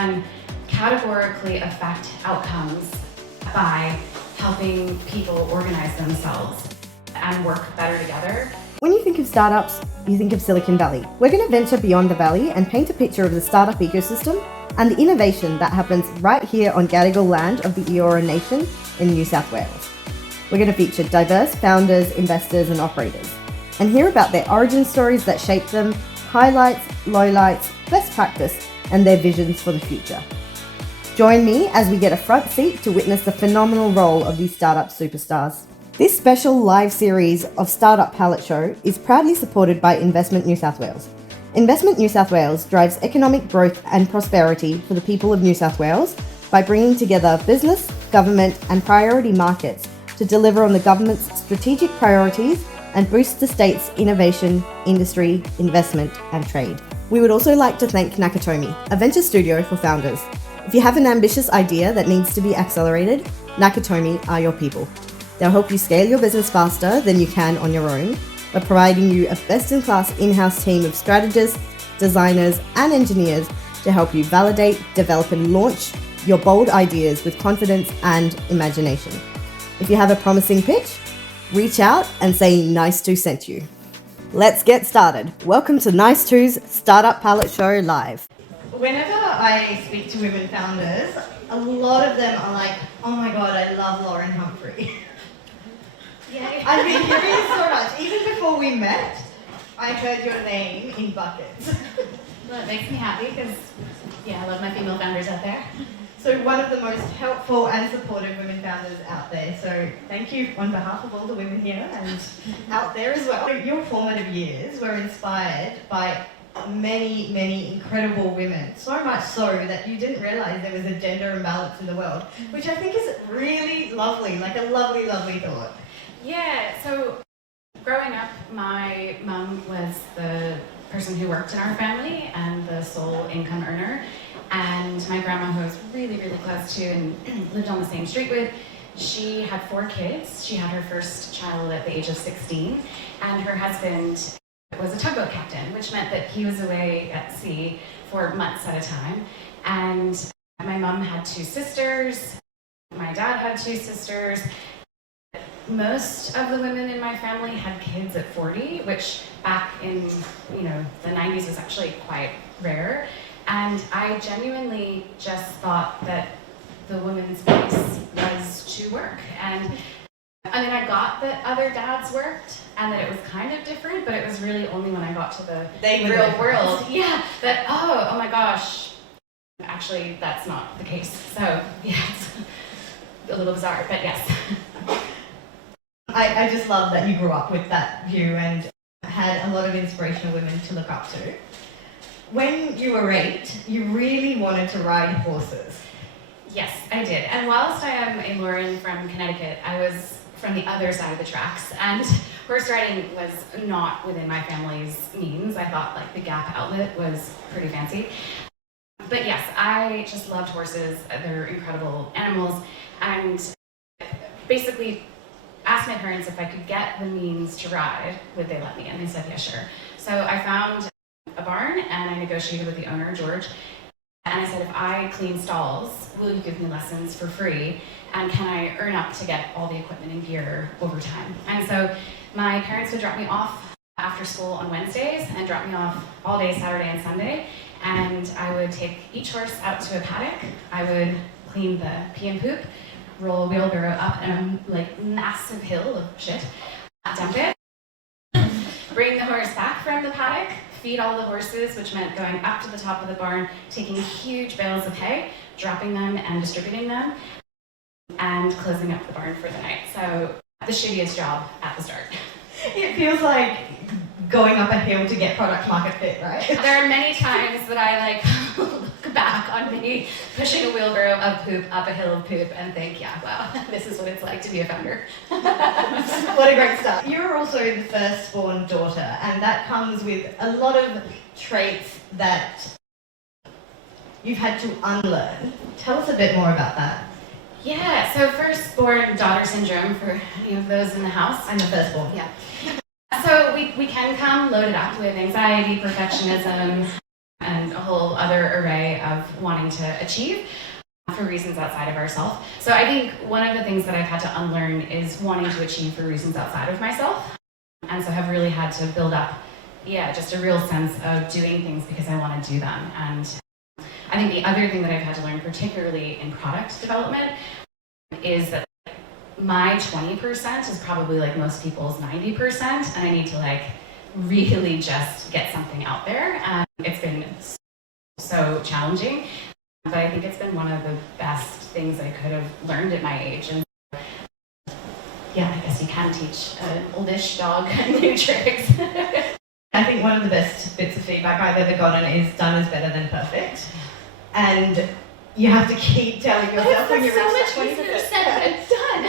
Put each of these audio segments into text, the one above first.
can categorically affect outcomes by helping people organize themselves and work better together. When you think of startups, you think of Silicon Valley. We're going to venture beyond the valley and paint a picture of the startup ecosystem and the innovation that happens right here on Gadigal land of the Eora Nation in New South Wales. We're going to feature diverse founders, investors and operators and hear about their origin stories that shaped them, highlights, lowlights, best practice and their visions for the future. Join me as we get a front seat to witness the phenomenal role of these startup superstars. This special live series of Startup Palette Show is proudly supported by Investment New South Wales. Investment New South Wales drives economic growth and prosperity for the people of New South Wales by bringing together business, government and priority markets to deliver on the government's strategic priorities and boost the state's innovation, industry, investment and trade. We would also like to thank Nakatomi, a venture studio for founders. If you have an ambitious idea that needs to be accelerated, Nakatomi are your people. They'll help you scale your business faster than you can on your own by providing you a best-in-class in-house team of strategists, designers, and engineers to help you validate, develop, and launch your bold ideas with confidence and imagination. If you have a promising pitch, reach out and say Nice To sent you. Let's get started. Welcome to Nice To's Startup Palette Show Live. Whenever I speak to women founders, a lot of them are like, oh my God, I love Lauren Humphrey. Yay. I've been hearing it so much. Even before we met, I heard your name in buckets. Well, it makes me happy because, I love my female founders out there. So one of the most helpful and supportive women founders out there. So thank you on behalf of all the women here and out there as well. Your formative years were inspired by many, many incredible women. So much so that you didn't realize there was a gender imbalance in the world, which I think is really lovely, like a lovely, lovely thought. Yeah, so growing up, my mum was the person who worked in our family and the sole income earner. And my grandma, who I was really, really close to and lived on the same street with, she had 4 kids. She had her first child at the age of 16, and her husband was a tugboat captain, which meant that he was away at sea for months at a time. And my mum had 2 sisters. My dad had 2 sisters. Most of the women in my family had kids at 40, which back in the 90s was actually quite rare. And I genuinely just thought that the woman's place was to work. And I mean, I got that other dads worked and that it was kind of different, but it was really only when I got to the real world, that, oh my gosh, actually that's not the case. So it's a little bizarre, but yes. I just love that you grew up with that view and had a lot of inspirational women to look up to. When you were 8, you really wanted to ride horses. Yes, I did. And whilst I am a Lauren from Connecticut, I was from the other side of the tracks, and horse riding was not within my family's means. I thought like the Gap outlet was pretty fancy. But yes, I just loved horses. They're incredible animals, and basically asked my parents if I could get the means to ride, would they let me? And they said, yeah, sure. So I found a barn and I negotiated with the owner, George. And I said, if I clean stalls, will you give me lessons for free? And can I earn up to get all the equipment and gear over time? And so my parents would drop me off after school on Wednesdays and drop me off all day Saturday and Sunday. And I would take each horse out to a paddock. I would clean the pee and poop, roll a wheelbarrow up a massive hill of shit, dump it, bring the horse back from the paddock, feed all the horses, which meant going up to the top of the barn, taking huge bales of hay, dropping them and distributing them, and closing up the barn for the night. So the shittiest job at the start. It feels like going up a hill to get product market fit, right? There are many times that I look back on me pushing a wheelbarrow of poop up a hill of poop and think, yeah, wow, this is what it's like to be a founder. What a great start. You're also the firstborn daughter, and that comes with a lot of traits that you've had to unlearn. Tell us a bit more about that. Yeah, so firstborn daughter syndrome for any of those in the house. I'm the firstborn. Yeah. So we can come loaded up with anxiety, perfectionism, and a whole other array of wanting to achieve for reasons outside of ourselves. So I think one of the things that I've had to unlearn is wanting to achieve for reasons outside of myself. And so I've really had to build up, just a real sense of doing things because I want to do them. And I think the other thing that I've had to learn, particularly in product development, is that my 20% is probably like most people's 90%, and I need to like really just get something out there. And it's been so challenging, but I think it's been one of the best things I could have learned at my age. And I guess you can teach an oldish dog new tricks. I think one of the best bits of feedback I've ever gotten is done is better than perfect. And you have to keep telling yourself when you reach that 20%. Done.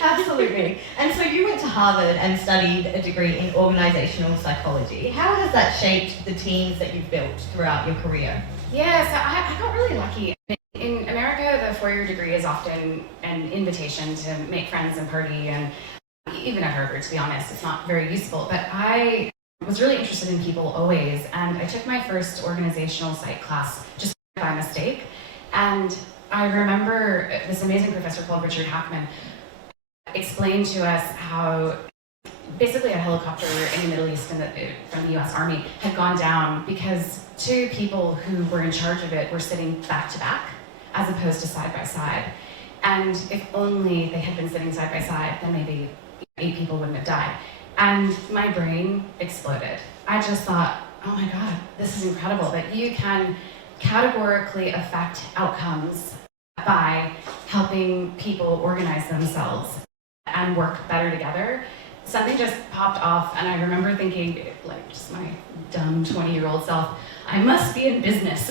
Absolutely. And so you went to Harvard and studied a degree in organisational psychology. How has that shaped the teams that you've built throughout your career? Yeah, so I got really lucky. In America, the four-year degree is often an invitation to make friends and party, and even at Harvard, to be honest, it's not very useful. But I was really interested in people always, and I took my first organizational psych class just by mistake. And I remember this amazing professor called Richard Hackman explained to us how basically a helicopter in the Middle East from the US Army had gone down because two people who were in charge of it were sitting back to back as opposed to side by side. And if only they had been sitting side by side, then maybe 8 people wouldn't have died. And my brain exploded. I just thought, oh my God, this is incredible that you can categorically affect outcomes by helping people organize themselves and work better together. Something just popped off, and I remember thinking, like just my dumb 20-year-old self, I must be in business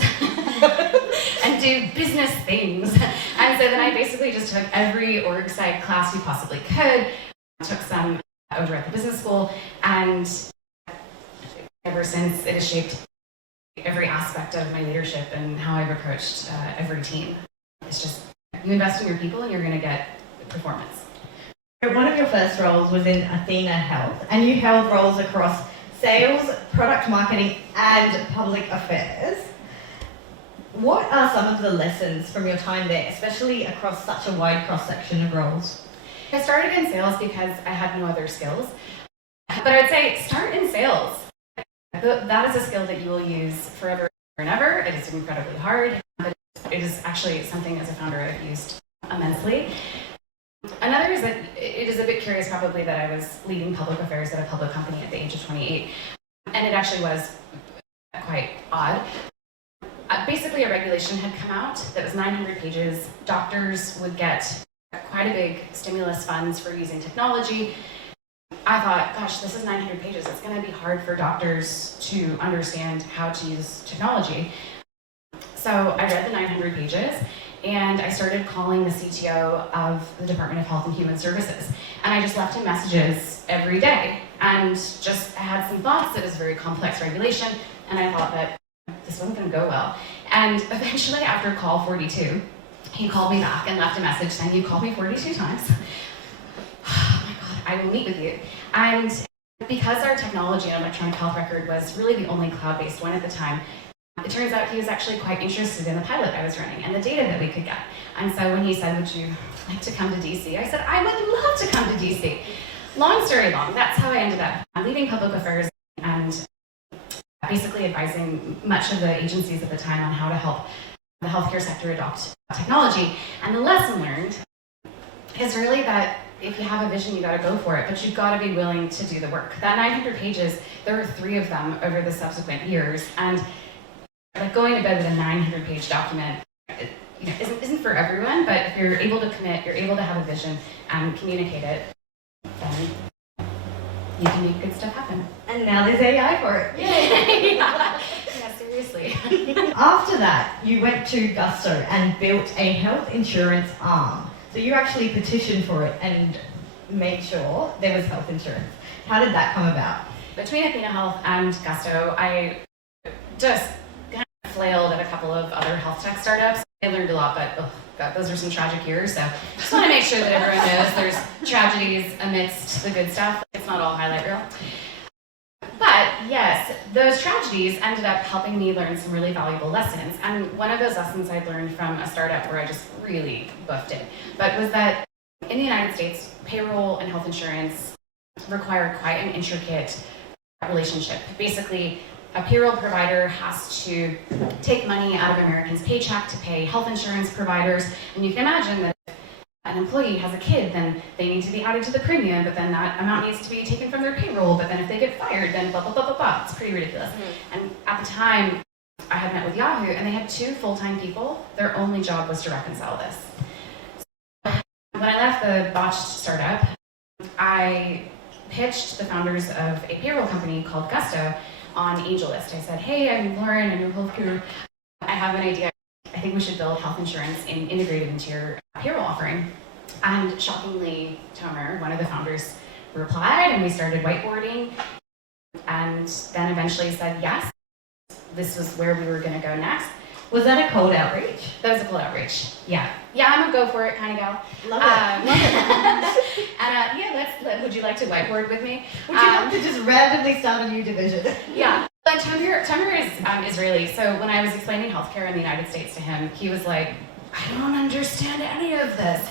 and do business things. And so then I basically just took every org psych class we possibly could, took some over at the business school, and ever since it has shaped every aspect of my leadership and how I've approached every team. It's just, you invest in your people and you're going to get performance. One of your first roles was in AthenaHealth, and you held roles across sales, product marketing, and public affairs. What are some of the lessons from your time there, especially across such a wide cross-section of roles? I started in sales because I had no other skills, but I'd say start in sales. That is a skill that you will use forever and ever. It is incredibly hard, but it is actually something as a founder I've used immensely. Another is that it is a bit curious probably that I was leading public affairs at a public company at the age of 28, and it actually was quite odd. Basically a regulation had come out that was 900 pages. Doctors would get quite a big stimulus funds for using technology. I thought, gosh, this is 900 pages. It's going to be hard for doctors to understand how to use technology. So I read the 900 pages, and I started calling the CTO of the Department of Health and Human Services. And I just left him messages every day, and just I had some thoughts. It was a very complex regulation, and I thought that this wasn't going to go well. And eventually, after call 42, he called me back and left a message saying, you called me 42 times. Oh my God, I will meet with you. And because our technology and electronic health record was really the only cloud-based one at the time, it turns out he was actually quite interested in the pilot I was running and the data that we could get. And so when he said, would you like to come to DC? I said, I would love to come to DC. Long story long, that's how I ended up leading public affairs and basically advising much of the agencies at the time on how to help the healthcare sector adopt technology. And the lesson learned is really that if you have a vision, you got to go for it, but you've got to be willing to do the work. That 900 pages, there were 3 of them over the subsequent years, and like going to bed with a 900-page document, isn't for everyone. But if you're able to commit, you're able to have a vision and communicate it, then you can make good stuff happen. And now there's AI for it. Yay! Yeah, seriously. After that, you went to Gusto and built a health insurance arm. So you actually petitioned for it and made sure there was health insurance. How did that come about? Between AthenaHealth and Gusto, I just kind of flailed at a couple of other health tech startups. I learned a lot, but oh God, those are some tragic years. So just want to make sure that everyone knows there's tragedies amidst the good stuff. It's not all highlight reel. But yes, those tragedies ended up helping me learn some really valuable lessons. And one of those lessons I learned from a startup where I just really buffed it, but was that in the United States, payroll and health insurance require quite an intricate relationship. Basically, a payroll provider has to take money out of Americans' paycheck to pay health insurance providers. And you can imagine that if an employee has a kid, then they need to be added to the premium, but then that amount needs to be taken from their payroll. But then if they get fired, then blah, blah, blah, blah, blah. It's pretty ridiculous. Mm-hmm. And at the time, I had met with Yahoo, and they had 2 full-time people. Their only job was to reconcile this. So when I left the botched startup, I pitched the founders of a payroll company called Gusto on AngelList. I said, hey, I'm Lauren, a new health guru. I have an idea. I think we should build health insurance integrated into your payroll offering. And shockingly, Tomer, one of the founders, replied, and we started whiteboarding, and then eventually said yes. This was where we were going to go next. Was that a cold outreach? That was a cold outreach. Yeah, I'm a go for it kind of gal. Love it. Love it. And would you like to whiteboard with me? Would you like to just randomly start a new division? Yeah. But Tomer is Israeli, so when I was explaining healthcare in the United States to him, he was like, I don't understand any of this.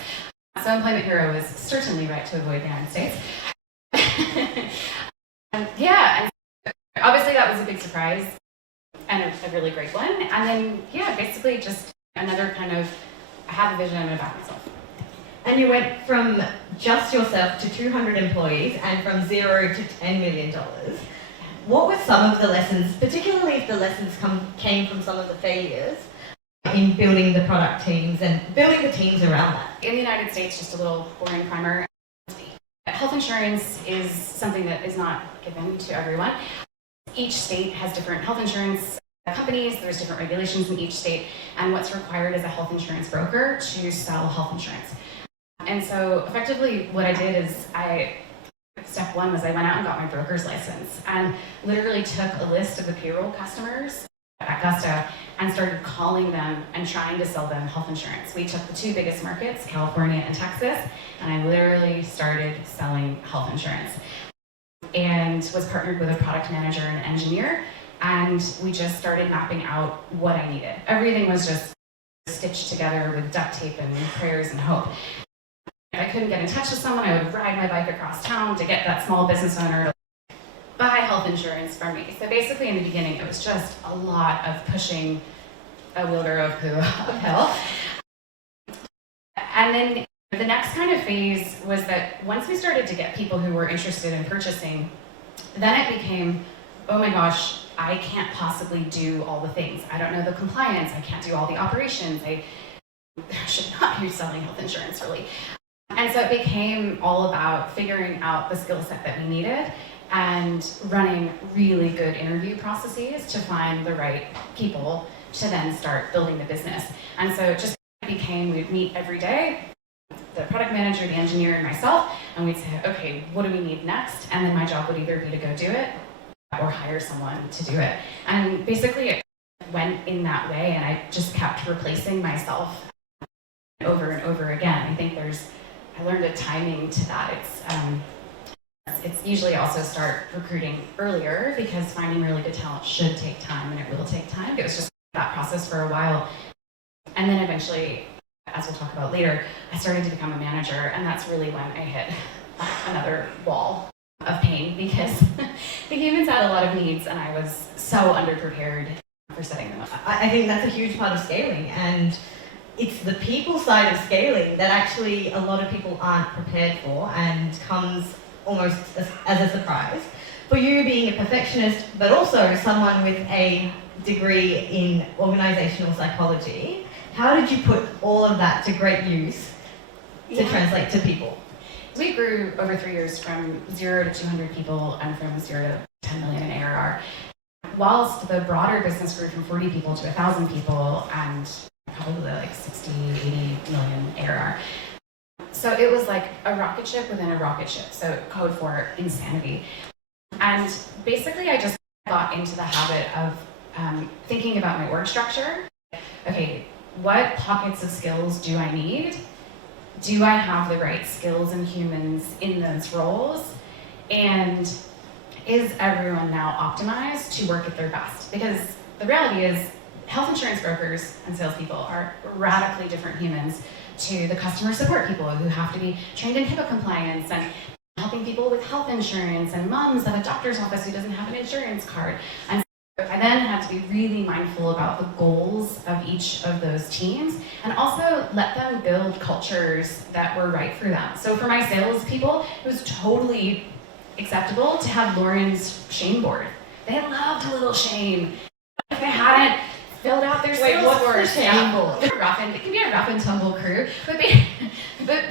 So Employment Hero was certainly right to avoid the United States. And obviously that was a big surprise and a really great one. And then, basically just another kind of, I have a vision, I'm going to back myself. And you went from just yourself to 200 employees and from 0 to $10 million. What were some of the lessons, particularly if the lessons came from some of the failures in building the product teams and building the teams around that? In the United States, just a little boring primer, health insurance is something that is not given to everyone. Each state has different health insurance companies, there's different regulations in each state, and what's required as a health insurance broker to sell health insurance. And so effectively what I did is step one was I went out and got my broker's license and literally took a list of the payroll customers at Gusto and started calling them and trying to sell them health insurance. We took the 2 biggest markets, California and Texas, and I literally started selling health insurance and was partnered with a product manager and engineer, and we just started mapping out what I needed. Everything was just stitched together with duct tape and prayers and hope. If I couldn't get in touch with someone, I would ride my bike across town to get that small business owner to buy health insurance from me. So basically in the beginning, it was just a lot of pushing a wheelbarrow of poo uphill. And then the next kind of phase was that once we started to get people who were interested in purchasing, then it became, oh my gosh, I can't possibly do all the things. I don't know the compliance, I can't do all the operations, I should not be selling health insurance really. And so it became all about figuring out the skill set that we needed and running really good interview processes to find the right people to then start building the business. And so it just became, we'd meet every day, the product manager, the engineer, and myself, and we'd say, okay, what do we need next? And then my job would either be to go do it or hire someone to do it. And basically it went in that way, and I just kept replacing myself over and over again. I think I learned a timing to that. It's usually also start recruiting earlier because finding really good talent should take time, and it will take time. It was just that process for a while. And then eventually, as we'll talk about later, I started to become a manager, and that's really when I hit another wall of pain because the humans had a lot of needs, and I was so underprepared for setting them up. I think that's a huge part of scaling, and it's the people side of scaling that actually a lot of people aren't prepared for and comes almost as a surprise. For you being a perfectionist, but also someone with a degree in organisational psychology, how did you put all of that to great use to translate to people? We grew over 3 years from 0 to 200 people and from 0 to 10 million in ARR, whilst the broader business grew from 40 people to 1,000 people and probably like 60, 80 million ARR. So it was like a rocket ship within a rocket ship, so code for insanity. And basically I just got into the habit of thinking about my org structure. Okay, what pockets of skills do I need? Do I have the right skills and humans in those roles? And is everyone now optimized to work at their best? Because the reality is health insurance brokers and salespeople are radically different humans to the customer support people who have to be trained in HIPAA compliance and helping people with health insurance and moms at a doctor's office who doesn't have an insurance card. And so I then had to be really mindful about the goals of each of those teams and also let them build cultures that were right for them. So for my salespeople, it was totally acceptable to have Lauren's shame board. They loved a little shame. If they hadn't filled out their Salesforce shame board. It can be a rough and tumble crew, but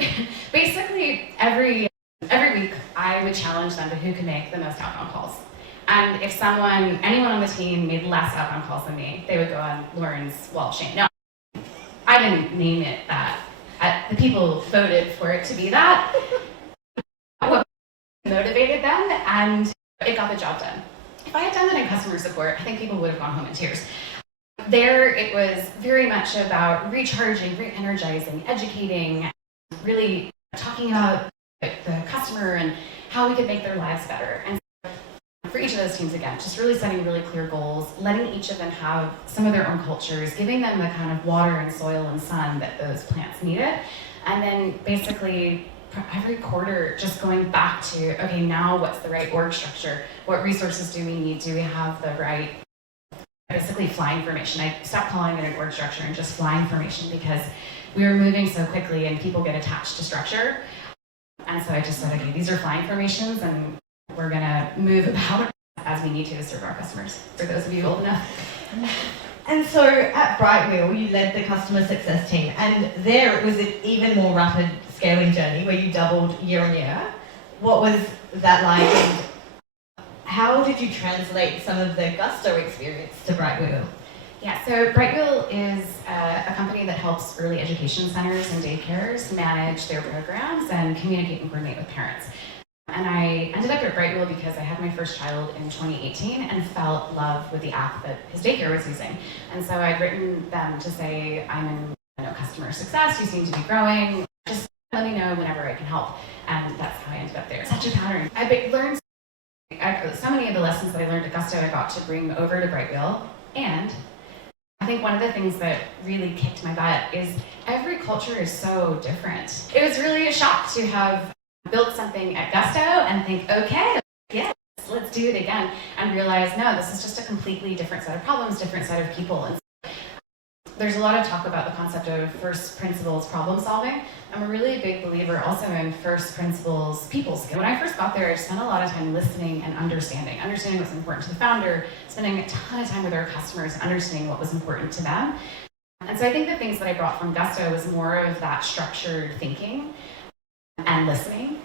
basically every week I would challenge them to who could make the most outbound calls. And if anyone on the team made less outbound calls than me, they would go on Lauren's wall of shame. Now, I didn't name it that. The people voted for it to be that. What motivated them, and it got the job done. If I had done that in customer support, I think people would have gone home in tears. There, it was very much about recharging, re-energizing, educating, really talking about the customer and how we could make their lives better. And for each of those teams, again, just really setting really clear goals, letting each of them have some of their own cultures, giving them the kind of water and soil and sun that those plants needed, and then basically every quarter just going back to, okay, now what's the right org structure? What resources do we need? Do we have the right, basically flying formation? I stopped calling it an org structure and just flying formation because we were moving so quickly and people get attached to structure. And so I just said, okay, these are flying formations and we're gonna move about as we need to serve our customers, for those of you old enough. And so at BrightWheel, you led the customer success team, and there it was an even more rapid scaling journey where you doubled year on year. What was that like, and how did you translate some of the Gusto experience to BrightWheel? Yeah, so BrightWheel is a company that helps early education centers and daycares manage their programs and communicate and coordinate with parents. And I ended up at BrightWheel because I had my first child in 2018 and fell in love with the app that his daycare was using. And so I'd written them to say, I'm in customer success, you seem to be growing, just let me know whenever I can help. And that's how I ended up there. Such a pattern. I learned so many of the lessons that I learned at Gusto I got to bring over to BrightWheel. And I think one of the things that really kicked my butt is every culture is so different. It was really a shock to have built something at Gusto and think, okay, yes, let's do it again, and realize, no, this is just a completely different set of problems, different set of people. And so there's a lot of talk about the concept of first principles problem solving. I'm a really big believer also in first principles people skills. When I first got there, I spent a lot of time listening and understanding what's important to the founder, spending a ton of time with our customers, understanding what was important to them. And so I think the things that I brought from Gusto was more of that structured thinking and listening.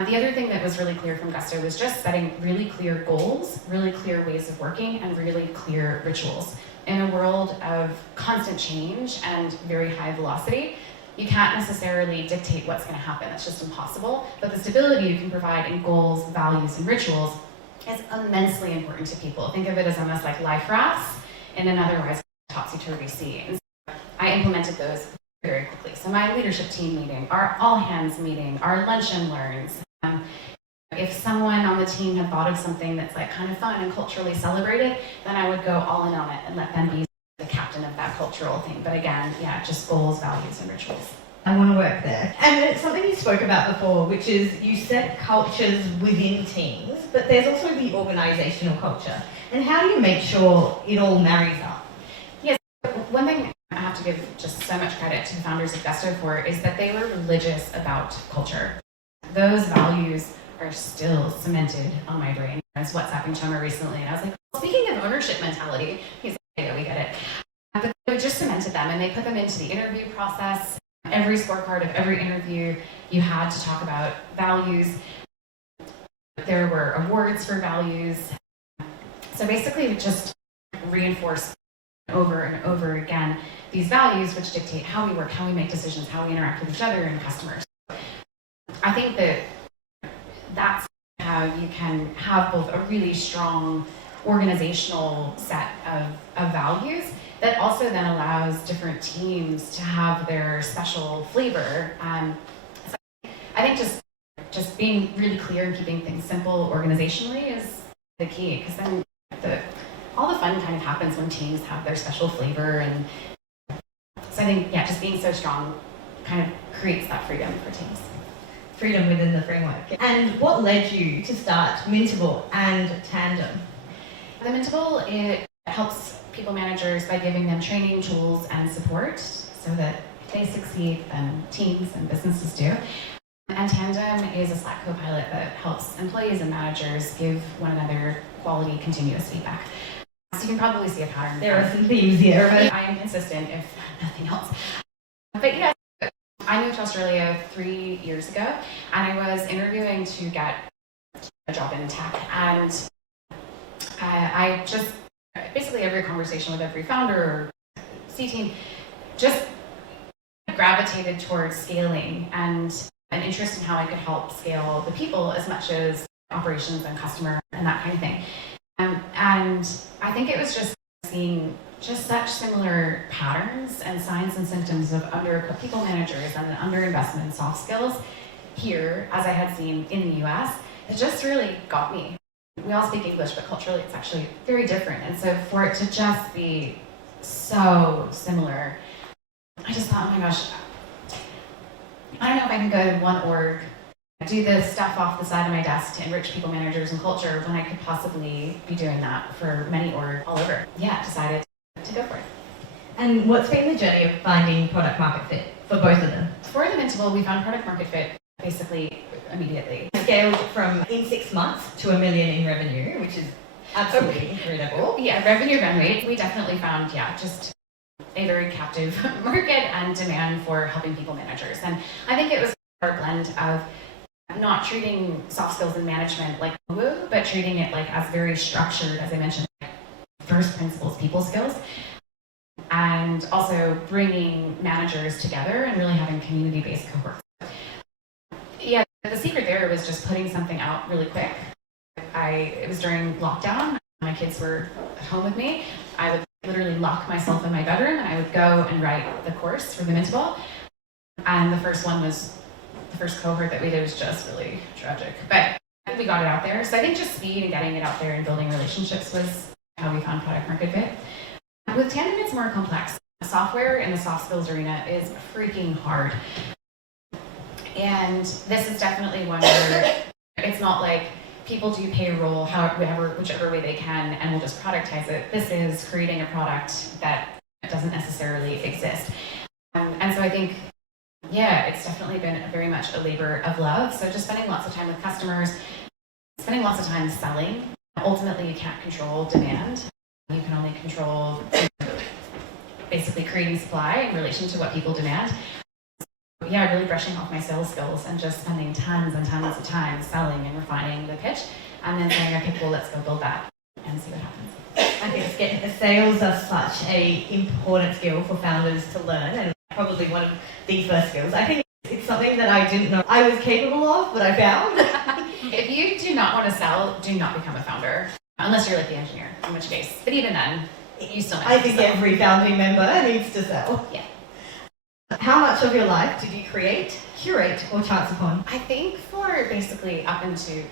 The other thing that was really clear from Gusto was just setting really clear goals, really clear ways of working, and really clear rituals. In a world of constant change and very high velocity, you can't necessarily dictate what's going to happen. That's just impossible. But the stability you can provide in goals, values, and rituals is immensely important to people. Think of it as almost like life rafts in an otherwise topsy-turvy sea. And so I implemented those very quickly. So my leadership team meeting, our all-hands meeting, our lunch and learns. If someone on the team had thought of something that's like kind of fun and culturally celebrated, then I would go all in on it and let them be the captain of that cultural thing. But again, yeah, just goals, values, and rituals. I want to work there. And it's something you spoke about before, which is you set cultures within teams, but there's also the organisational culture. And how do you make sure it all marries up? Yes, one thing I have to give just so much credit to the founders of Gusto for is that they were religious about culture. Those values are still cemented on my brain. I was WhatsApping Chummer recently, and I was like, well, speaking of ownership mentality, he's like, yeah, we get it. But they just cemented them, and they put them into the interview process. Every scorecard of every interview, you had to talk about values. There were awards for values. So basically, it just reinforced over and over again these values, which dictate how we work, how we make decisions, how we interact with each other and customers. I think that that's how you can have both a really strong organizational set of values that also then allows different teams to have their special flavor. So I think just just being really clear and keeping things simple organizationally is the key, because then all the fun kind of happens when teams have their special flavor. And so I think, just being so strong kind of creates that freedom for teams. Freedom within the framework. And what led you to start Mintable and Tandem? The Mintable, it helps people managers by giving them training, tools, and support so that if they succeed, then teams and businesses do. And Tandem is a Slack co-pilot that helps employees and managers give one another quality, continuous feedback. So you can probably see a pattern. There are some themes here. I am consistent, if nothing else. But yeah, I moved to Australia 3 years ago, and I was interviewing to get a job in tech. And I just, basically every conversation with every founder or C-team, just gravitated towards scaling and an interest in how I could help scale the people as much as operations and customer and that kind of thing. And I think it was just seeing just such similar patterns and signs and symptoms of under-equipped people managers and underinvestment in soft skills here, as I had seen in the US. It just really got me. We all speak English, but culturally it's actually very different. And so for it to just be so similar, I just thought, oh my gosh, I don't know if I can go to one org, do the stuff off the side of my desk to enrich people managers and culture when I could possibly be doing that for many org all over. Decided to go for it. And what's been the journey of finding product market fit for both of them? For the Mintable, we found product market fit basically immediately. Scaled from in 6 months to $1 million in revenue, which is absolutely incredible. Revenue run rate. We definitely found, just a very captive market and demand for helping people managers. And I think it was our blend of not treating soft skills and management like woo, but treating it like as very structured, as I mentioned, first principles people skills, and also bringing managers together and really having community-based cohorts. The secret there was just putting something out really quick. It was during lockdown. My kids were at home with me. I would literally lock myself in my bedroom and I would go and write the course for the Mintable. And the first cohort that we did was just really tragic. But we got it out there. So I think just speed and getting it out there and building relationships was how we found product market fit. With Tandem, it's more complex. Software in the soft skills arena is freaking hard. And this is definitely one where it's not like people do payroll whichever way they can and we'll just productize it. This is creating a product that doesn't necessarily exist. And so I think, it's definitely been very much a labor of love. So just spending lots of time with customers, spending lots of time selling. Ultimately, you can't control demand. You can only control basically creating supply in relation to what people demand. Really brushing off my sales skills and just spending tons and tons of time selling and refining the pitch, and then saying, okay, cool, let's go build that and see what happens. I think sales are such an important skill for founders to learn, and probably one of the first skills. I think it's something that I didn't know I was capable of, but I found. If you do not want to sell, do not become a founder, unless you're like the engineer, in which case. But even then, you still I think every founding member needs to sell. Yeah. How much of your life did you create, curate, or chance upon? I think for basically up into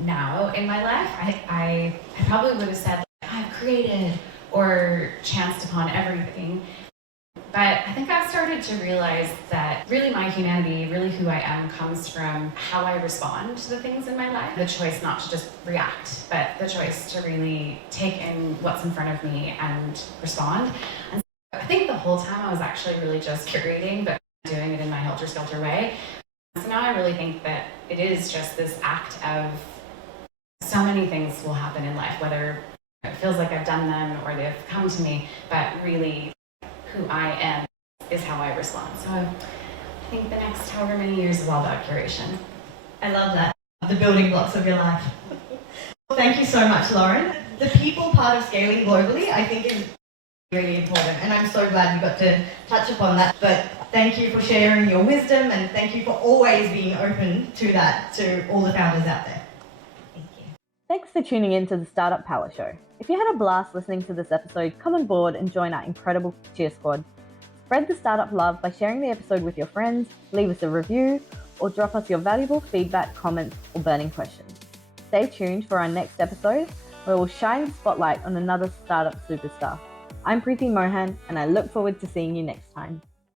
now in my life, I probably would have said I've created or chanced upon everything. But I think I've started to realize that really my humanity, really who I am, comes from how I respond to the things in my life. The choice not to just react, but the choice to really take in what's in front of me and respond. And so I think the whole time I was actually really just curating, but doing it in my helter-skelter way. So now I really think that it is just this act of so many things will happen in life, whether it feels like I've done them or they've come to me, but really who I am is how I respond. So I think the next however many years is all about curation. I love that. The building blocks of your life. Thank you so much, Lauren. The people part of scaling globally, I think, is really important, and I'm so glad we got to touch upon that. But thank you for sharing your wisdom, and thank you for always being open to that to all the founders out there. Thank you. Thanks for tuning in to the Startup Power Show. If you had a blast listening to this episode, come on board and join our incredible cheer squad. Spread the startup love by sharing the episode with your friends, leave us a review, or drop us your valuable feedback, comments, or burning questions. Stay tuned for our next episode where we'll shine the spotlight on another startup superstar. I'm Preeti Mohan, and I look forward to seeing you next time.